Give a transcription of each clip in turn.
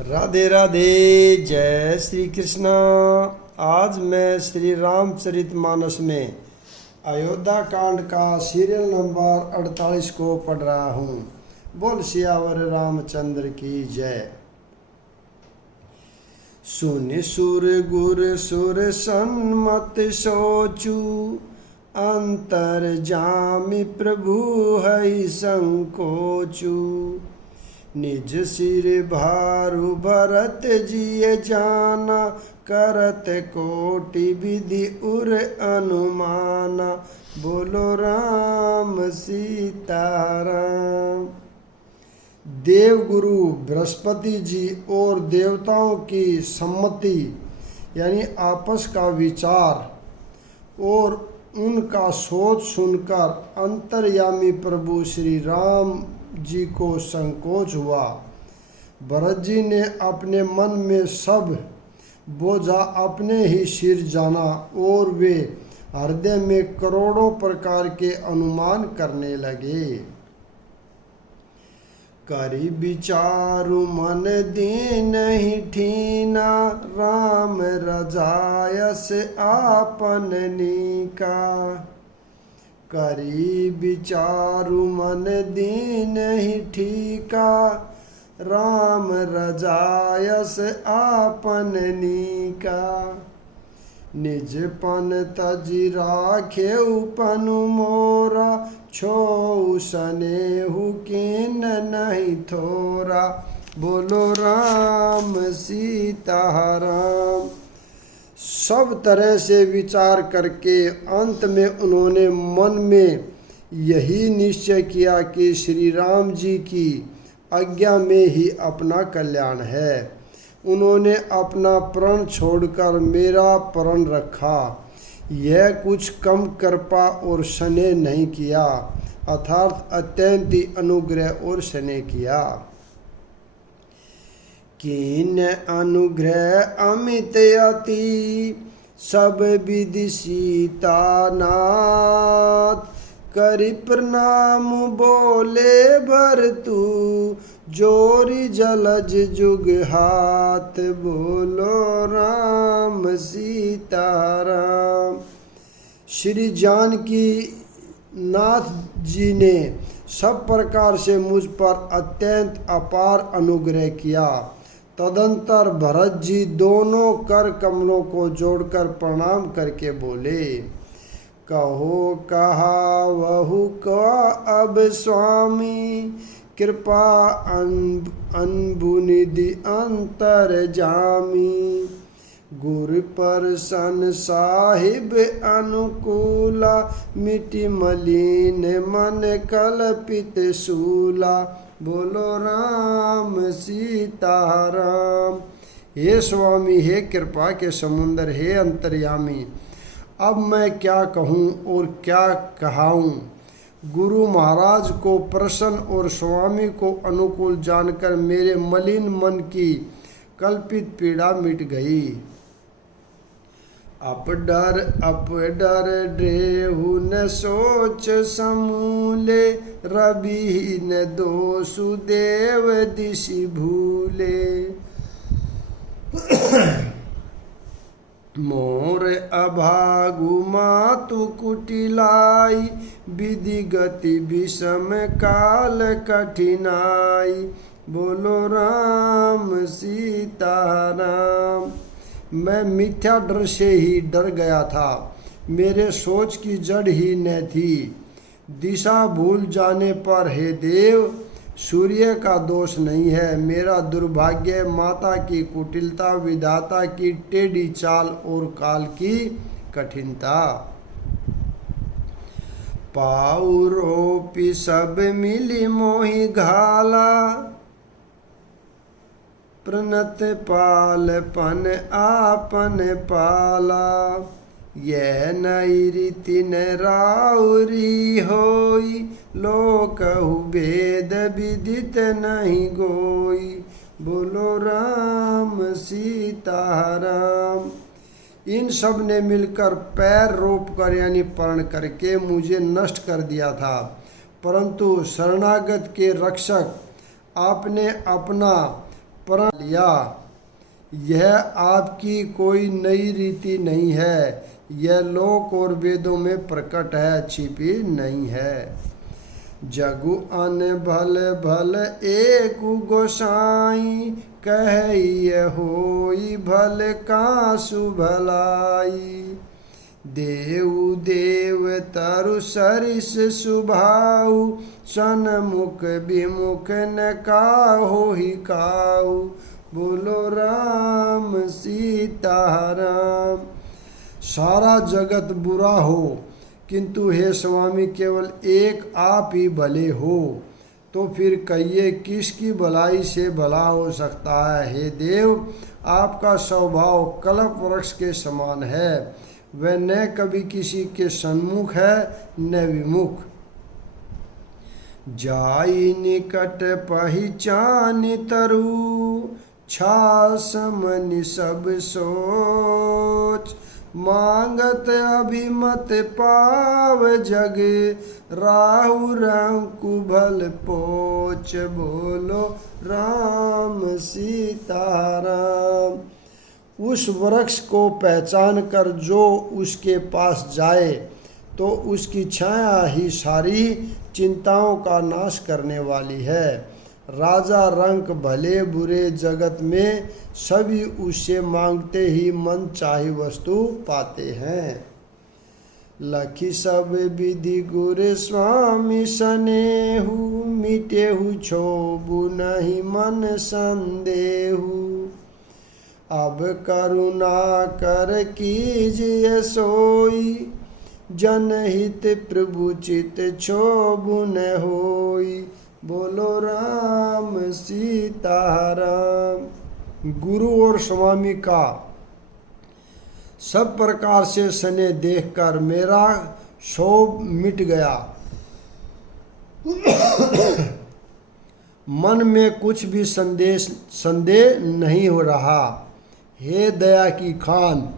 राधे राधे। जय श्री कृष्णा। आज मैं श्री रामचरितमानस में अयोध्या कांड का सीरियल नंबर 48 को पढ़ रहा हूँ। बोल सियावर रामचंद्र की जय। सुन सुर गुर सुर सन्मत सोचू, अंतर जामि प्रभु है संकोचू। निज सिर भारु भरत जिय जाना, करत कोटि विधि उर अनुमाना। बोलो राम सीताराम। देवगुरु बृहस्पति जी और देवताओं की सम्मति यानी आपस का विचार और उनका सोच सुनकर अंतर्यामी प्रभु श्री राम जी को संकोच हुआ। भरत जी ने अपने मन में सब बोझा अपने ही सिर जाना और वे हृदय में करोड़ों प्रकार के अनुमान करने लगे। करी विचारु मन दीन ही ठीना, राम रजायस आपन नीका। करी विचारु मन दीन ही ठीका, राम रजायस आपन नीका। निज पन तजि राखेउ पनु मोरा, छो सनेहु कीन नहीं थोरा। बोलो राम सीताराम। सब तरह से विचार करके अंत में उन्होंने मन में यही निश्चय किया कि श्री राम जी की आज्ञा में ही अपना कल्याण है। उन्होंने अपना प्रण छोड़कर मेरा प्रण रखा। यह कुछ कम कृपा और स्नेह नहीं किया, अर्थात अत्यंत ही अनुग्रह और स्नेह किया। कीन अनुग्रह अमित अति, सब विधि सीता नाथ। करि प्रणाम बोले भरतु, जोरी जलज जुग हाथ। बोलो राम सीताराम। श्री जानकी नाथ जी ने सब प्रकार से मुझ पर अत्यंत अपार अनुग्रह किया। तदंतर भरत जी दोनों कर कमलों को जोड़कर प्रणाम करके बोले, कहो कहा वहु का अब स्वामी। कृपा अनबुनिधि अंतर जामी। गुर परसन साहिब अनुकूला, मिटि मलिन मन कल्पित शूला। बोलो राम सीताराम। हे स्वामी, हे कृपा के समुंदर, हे अंतर्यामी, अब मैं क्या कहूँ और क्या कहाऊँ। गुरु महाराज को प्रसन्न और स्वामी को अनुकूल जानकर मेरे मलिन मन की कल्पित पीड़ा मिट गई। अप डर ड्रेहु न सोच समूले, रवि न दोषु देव दिशि भूले। मोर अभागु मातु कुटिलाई, विधि गति विषम काल कठिनाई। बोलो राम सीताराम। मैं मिथ्या डर से ही डर गया था, मेरे सोच की जड़ ही न थी। दिशा भूल जाने पर हे देव, सूर्य का दोष नहीं है, मेरा दुर्भाग्य माता की कुटिलता, विधाता की टेढ़ी चाल और काल की कठिनता। पाउ रोपी सब मिली मोहि घाला, प्रणत पालपन आपन पाला। यह नई रीति न राउरी होई, लोकहु वेद विदित नहीं गोई। बोलो राम सीताराम। इन सब ने मिलकर पैर रोप कर यानी पर्ण करके मुझे नष्ट कर दिया था, परंतु शरणागत के रक्षक आपने अपना प्रण लिया। यह आपकी कोई नई रीति नहीं है, यह लोक और वेदों में प्रकट है, छिपी नहीं है। जगु अन भल भल एक गोसाई, कहिए होई भल कासु भलाई। देव देव तरु सरिस सुभाऊ, सनमुख विमुख न काहो ही काऊ। बोलो राम सीता राम। सारा जगत बुरा हो, किंतु हे स्वामी केवल एक आप ही भले हो, तो फिर कहिए किसकी भलाई से भला हो सकता है। हे देव, आपका स्वभाव कल्प वृक्ष के समान है, वह न कभी किसी के सन्मुख है न विमुख। जाई निकट पहचान तरु, छा समनि सब सोच। मांगत अभिमत पाव जग, राहु रंकु भल पोच। बोलो राम सीता राम। उस वृक्ष को पहचान कर जो उसके पास जाए, तो उसकी छाया ही सारी चिंताओं का नाश करने वाली है। राजा रंक भले बुरे जगत में सभी उससे मांगते ही मन चाही वस्तु पाते हैं। लखी सब विधि गुर स्वामी सनेहु, मिटेहु क्षोभु नहीं मन संदेहु। अब करुणा कर कीजिए सोई, जनहित प्रभु चित क्षोभु न होई। बोलो राम सीता राम। गुरु और स्वामी का सब प्रकार से स्नेह देखकर मेरा क्षोभ मिट गया। मन में कुछ भी संदेह नहीं हो रहा। हे दया की खान,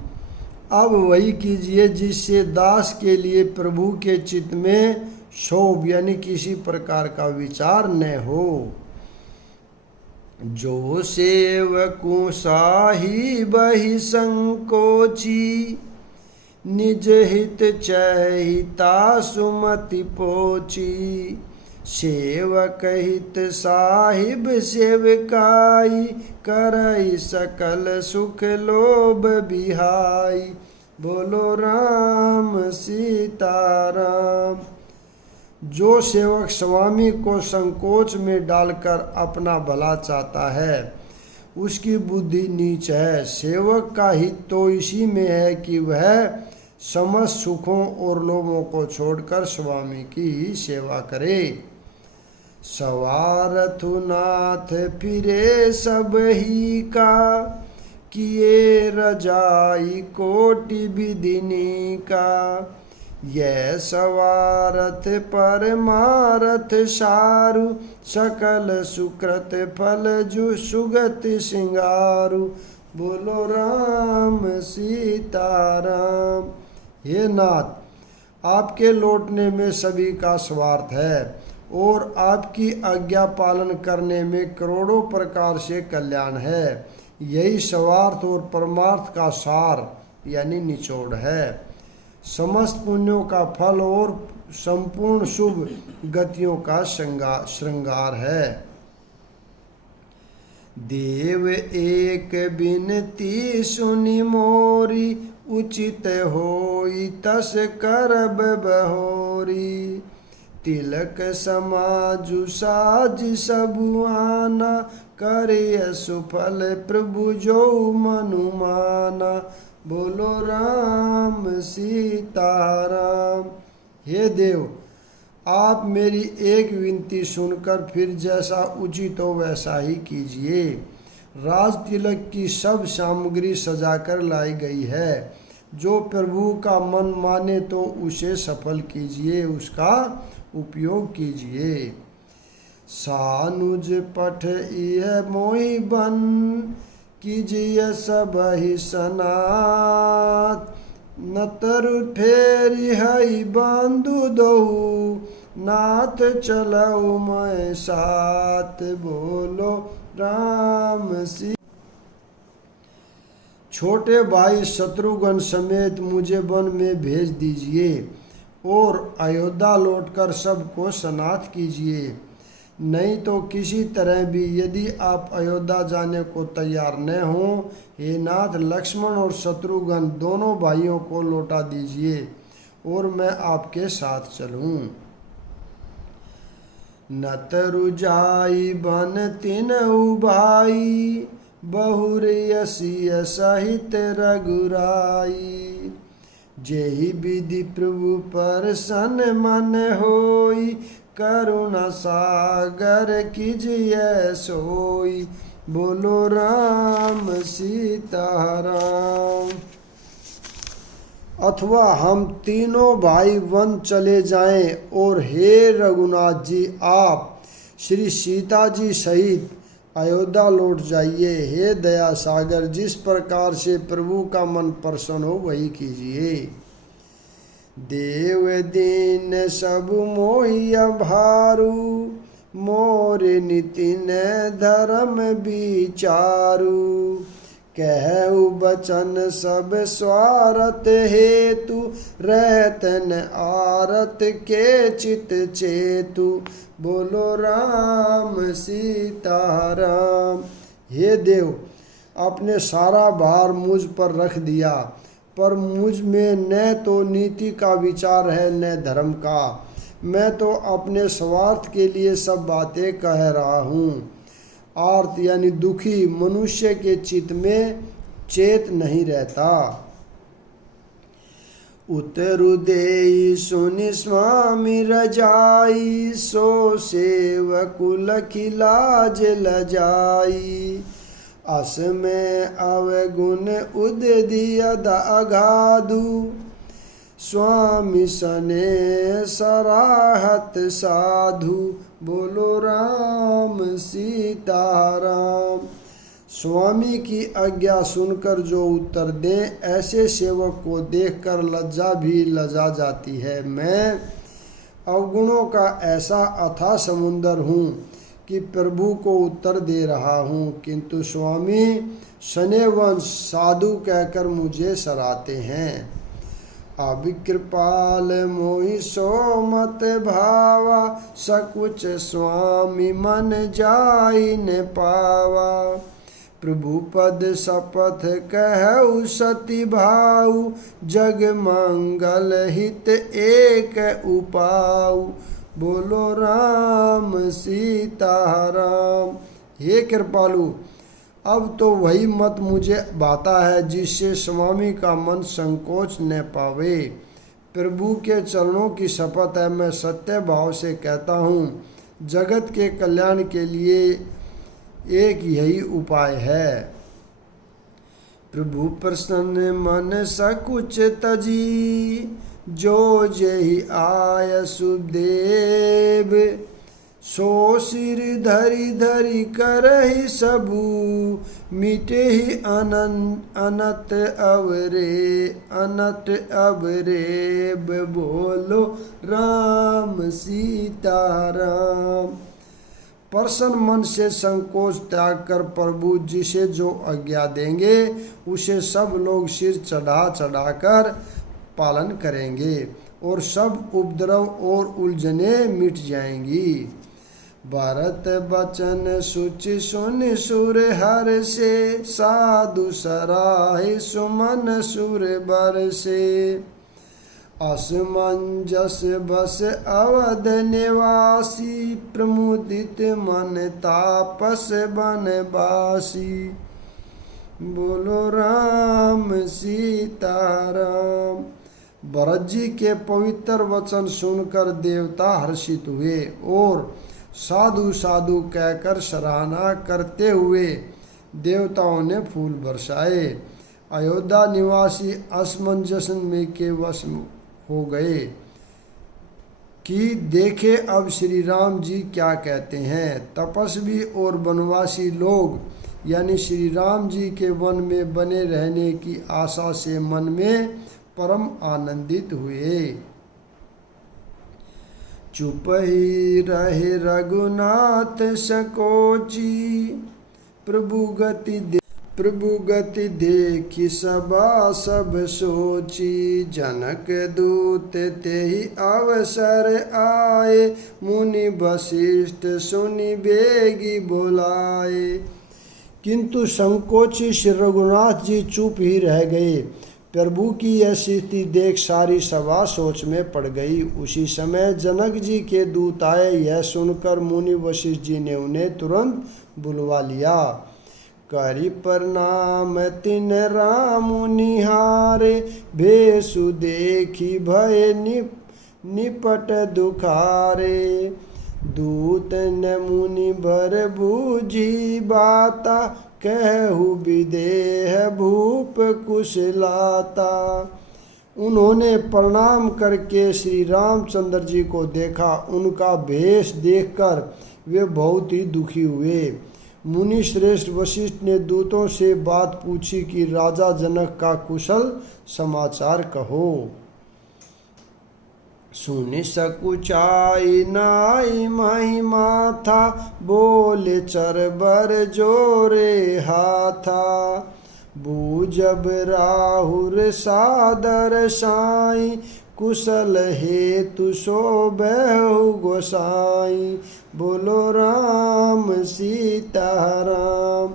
अब वही कीजिए जिससे दास के लिए प्रभु के चित्त में क्षोभ यानी किसी प्रकार का विचार न हो। जो सेवकु साही बही संकोची, निज हित चहिता सुमति पोची। सेवक हित साहिब सेवकाई, करई सकल सुख लोभ बिहाई। बोलो राम सीता राम। जो सेवक स्वामी को संकोच में डालकर अपना भला चाहता है, उसकी बुद्धि नीच है। सेवक का हित तो इसी में है कि वह समस्त सुखों और लोभों को छोड़कर स्वामी की ही सेवा करे। सवारथु नाथ फिरे सब ही का, किए रजाई कोटि विधिनी का। यह सवारथ परमारथ सारु, सकल सुकृत फल जु सुगत सिंगारु। बोलो राम सीता राम। हे नाथ, आपके लौटने में सभी का स्वार्थ है और आपकी आज्ञा पालन करने में करोड़ों प्रकार से कल्याण है। यही स्वार्थ और परमार्थ का सार यानी निचोड़ है। समस्त पुण्यों का फल और संपूर्ण शुभ गतियों का श्रृंगार है। देव एक बिनती सुनि मोरी, उचित होई तस करब बहोरी। तिलक समाजु साज सबुआना, करे सुफल प्रभु जो मनुमाना। बोलो राम सीता राम। हे देव, आप मेरी एक विनती सुनकर फिर जैसा उचित हो वैसा ही कीजिए। राज तिलक की सब सामग्री सजाकर लाई गई है। जो प्रभु का मन माने तो उसे सफल कीजिए, उसका उपयोग कीजिए। सानुज पठ यह मोहि बन, कीजिए सब ही सनात। न तरु फेरी हई बांधु दहु, नाथ चलऊ मैं साथ। बोलो राम सी। छोटे भाई शत्रुघ्न समेत मुझे वन में भेज दीजिए और अयोध्या लौटकर सबको सनाथ कीजिए। नहीं तो किसी तरह भी यदि आप अयोध्या जाने को तैयार न हों, हे नाथ लक्ष्मण और शत्रुघ्न दोनों भाइयों को लौटा दीजिए और मैं आपके साथ चलूं। न तरु जाई बन तिनहु भाई, बहुर यसिय सहित रघुराई। जेहि विधि प्रभु परसन मन होई, करुणा सागर कीजिए सोई। बोलो राम सीताराम। अथवा हम तीनों भाई वन चले जाएं और हे रघुनाथ जी आप श्री सीता जी सहित अयोध्या लौट जाइए। हे दया सागर जिस प्रकार से प्रभु का मन प्रसन्न हो वही कीजिए। देव दीन सब मोहिया भारू, मोर नितिन धर्म विचारू। कहु बचन सब स्वार्थ हेतु, रहतन आरत के चित चेतु। बोलो राम सीताराम। हे देव आपने सारा भार मुझ पर रख दिया, पर मुझ में न तो नीति का विचार है न धर्म का। मैं तो अपने स्वार्थ के लिए सब बातें कह रहा हूँ। आर्त यानी दुखी मनुष्य के चित्त में चेत नहीं रहता। उतरु देई सुनि स्वामी रजाई, सो सेवकुल खिलाज लजाई। अस में अवगुण उदियद अगाधु, स्वामी सने सराहत साधु। बोलो राम सीताराम। स्वामी की आज्ञा सुनकर जो उत्तर दे, ऐसे सेवक को देखकर लज्जा भी लजा जाती है। मैं अवगुणों का ऐसा अथाह समुंदर हूँ कि प्रभु को उत्तर दे रहा हूँ, किंतु स्वामी सनेवंश साधु कहकर मुझे सराहते हैं। अब कृपाल मोहि सो मत भावा, सकुच स्वामी मन जाई न पावा। प्रभु पद शपथ कहु सती भाऊ, जग मंगल हित एक उपाऊ। बोलो राम सीताराम। हे कृपालु अब तो वही मत मुझे भाता है जिससे स्वामी का मन संकोच न पावे। प्रभु के चरणों की शपथ है, मैं सत्य भाव से कहता हूँ, जगत के कल्याण के लिए एक यही उपाय है। प्रभु प्रसन्न मन सकुच तजी, जो जेहि आय सुदेव। सो सिर धरि धरि करहि सबू, मिटे ही अनत अवरे। बोलो राम सीताराम। प्रसन्न मन से संकोच त्याग कर प्रभु जिसे जो आज्ञा देंगे उसे सब लोग सिर चढ़ा चढ़ाकर पालन करेंगे और सब उपद्रव और उलझने मिट जाएंगी। भरत बचन सुचि सुन सुर हर से, साधु सराहि सुमन सुर बरसे। असमंजस बस अवध निवासी, प्रमुदित मन तापस बनवासी। बोलो राम सीताराम। भरत जी के पवित्र वचन सुनकर देवता हर्षित हुए और साधु साधु कहकर सराहना करते हुए देवताओं ने फूल बरसाए। अयोध्या निवासी असमंजस में के वश हो गए कि देखे अब श्री राम जी क्या कहते हैं। तपस्वी और वनवासी लोग यानी श्री राम जी के वन में बने रहने की आशा से मन में परम आनंदित हुए। चुप ही रहे रघुनाथ सकोची, प्रभु गति देखी सबा सब सोची, जनक दूत तेहि अवसर आए, मुनि वशिष्ठ सुनि बेगी बोलाए। किंतु संकोची श्री रघुनाथ जी चुप ही रह गए। प्रभु की यह स्थिति देख सारी सभा सोच में पड़ गई। उसी समय जनक जी के दूत आए। यह सुनकर मुनि वशिष्ठ जी ने उन्हें तुरंत बुलवा लिया। करि प्रणाम तिन राम निहारे, भेषु देखी भय निपट दुखारे। दूत न मुनि बर बूझी बाता, कहु विदेह भूप कुशलाता। उन्होंने प्रणाम करके श्री रामचंद्र जी को देखा। उनका भेष देखकर वे बहुत ही दुखी हुए। मुनि श्रेष्ठ वशिष्ठ ने दूतों से बात पूछी कि राजा जनक का कुशल समाचार कहो। सुनि सकुचाई नाई महिमा था, बोले चरबर जोरे हाथा। बूझब राहुर सादर साई, कुशल हेतु शोभहु गोसाई। बोलो राम सीताराम।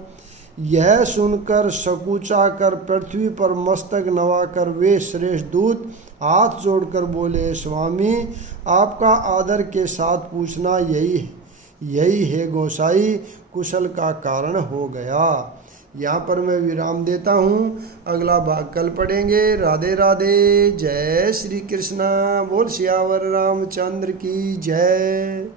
यह सुनकर सकुचा कर पृथ्वी पर मस्तक नवाकर वे श्रेष्ठ दूत हाथ जोड़कर बोले, स्वामी आपका आदर के साथ पूछना यही है गोसाई, कुशल का कारण हो गया। यहाँ पर मैं विराम देता हूँ। अगला भाग कल पढ़ेंगे। राधे राधे। जय श्री कृष्णा। बोल सियावर रामचंद्र की जय।